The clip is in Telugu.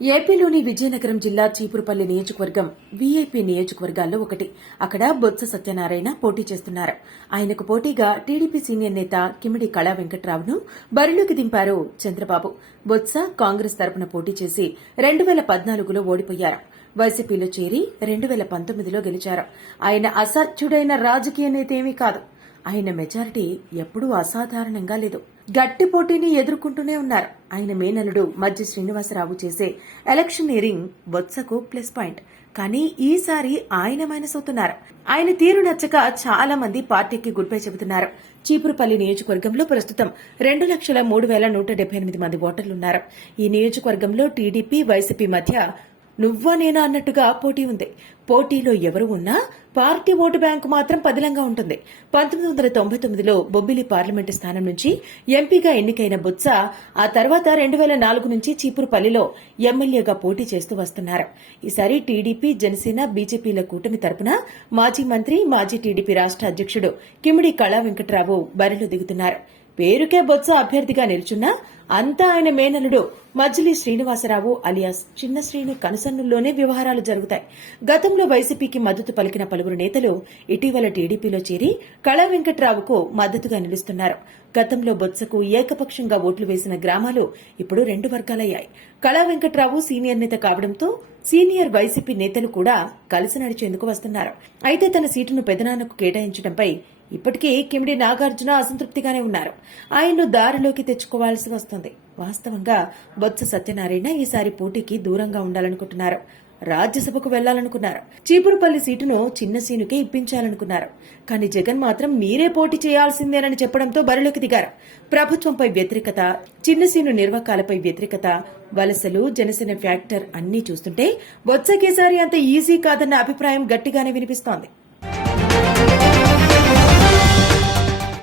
ఏపీలోని విజయనగరం జిల్లా చీపురుపల్లి నియోజకవర్గం వీఐపీ నియోజకవర్గాల్లో ఒకటి. అక్కడ బొత్స సత్యనారాయణ పోటీ చేస్తున్నారు. ఆయనకు పోటీగా టీడీపీ సీనియర్ నేత కిమిడి కళా వెంకట్రావును బరిలోకి దింపారు చంద్రబాబు. బొత్స కాంగ్రెస్ తరపున పోటీ చేసి రెండు వేల పద్నాలుగులో ఓడిపోయారు. వైసీపీలో చేరి రెండు వేల పంతొమ్మిదిలో గెలిచారు. ఆయన అసాధ్యుడైన రాజకీయ నేత ఏమీ కాదు. ఆయన మెజారిటీ ఎప్పుడూ అసాధారణంగా లేదు. గట్టి పోటీని ఎదుర్కొంటూనే ఉన్నారు. ఆయన మేనలుడు మధ్య శ్రీనివాసరావు చేసే ఎలక్షనీరింగ్ బొత్సకు ప్లస్ పాయింట్. కానీ ఈసారి ఆయన మైనస్ అవుతున్నారు. ఆయన తీరు నచ్చక చాలా మంది పార్టీకి గుడ్బై చెబుతున్నారు. చీపురుపల్లి నియోజకవర్గంలో ప్రస్తుతం రెండు లక్షల మూడు వేల నూట డెబ్బై ఎనిమిది మంది ఓటర్లున్నారు ఈ నియోజకవర్గంలో టీడీపీ వైసీపీ మధ్య నువ్వా నేనా అన్నట్టుగా పోటీ ఉంది. పోటీలో ఎవరు ఉన్నా పార్టీ ఓటు బ్యాంకు మాత్రం పదిలంగా ఉంటుంది. పంతొమ్మిది వందల తొంభై తొమ్మిదిలో బొబ్బిలి పార్లమెంటు స్థానం నుంచి ఎంపీగా ఎన్నికైన బొత్స ఆ తర్వాత రెండు వేల నాలుగు నుంచి చీపురుపల్లిలో ఎమ్మెల్యేగా పోటీ చేస్తూ వస్తున్నారు. ఈసారి టీడీపీ జనసేన బీజేపీల కూటమి తరపున మాజీ మంత్రి మాజీ టీడీపీ రాష్ట్ర అధ్యక్షుడు కిమిడి కళా వెంకట్రావు బరిలో దిగుతున్నారు. పేరుకే బొత్స అభ్యర్థిగా నిల్చున్నా అంతా ఆయన మేనలుడు మజ్లి శ్రీనివాసరావు అలియాస్ చిన్న శ్రీను కనుసన్నుల్లోనే వ్యవహారాలు జరుగుతాయి. గతంలో వైసీపీకి మద్దతు పలికిన పలువురు నేతలు ఇటీవల టీడీపీలో చేరి కళా వెంకట్రావుకు మద్దతుగా నిలుస్తున్నారు. గతంలో బొత్సకు ఏకపక్షంగా ఓట్లు వేసిన గ్రామాలు ఇప్పుడు రెండు వర్గాలయ్యాయి. కళా వెంకట్రావు సీనియర్ నేత కావడంతో సీనియర్ వైసీపీ నేతలు కూడా కలిసి నడిచేందుకు వస్తున్నారు. అయితే తన సీటును పెదనాన్నకు కేటాయించడంపై ఇప్పటికీ కిమిడి నాగార్జున అసంతృప్తిగానే ఉన్నారు. ఆయన్ను దారిలోకి తెచ్చుకోవాల్సి వస్తుంది. వాస్తవంగా బొత్స సత్యనారాయణ ఈసారి పోటీకి దూరంగా ఉండాలనుకుంటున్నారు. రాజ్యసభకు వెళ్ళాలనుకున్నారు. చీపురుపల్లి సీటును చిన్న సీనుకే ఇప్పించాలనుకున్నారు. కానీ జగన్ మాత్రం మీరే పోటీ చేయాల్సిందేనని చెప్పడంతో బరిలోకి దిగారు. ప్రభుత్వంపై వ్యతిరేకత చిన్న సీను నిర్వాకాలపై వ్యతిరేకత వలసలు జనసేన ఫ్యాక్టర్ అన్నీ చూస్తుంటే బొత్సకేసారి అంత ఈజీ కాదన్న అభిప్రాయం గట్టిగానే వినిపిస్తోంది.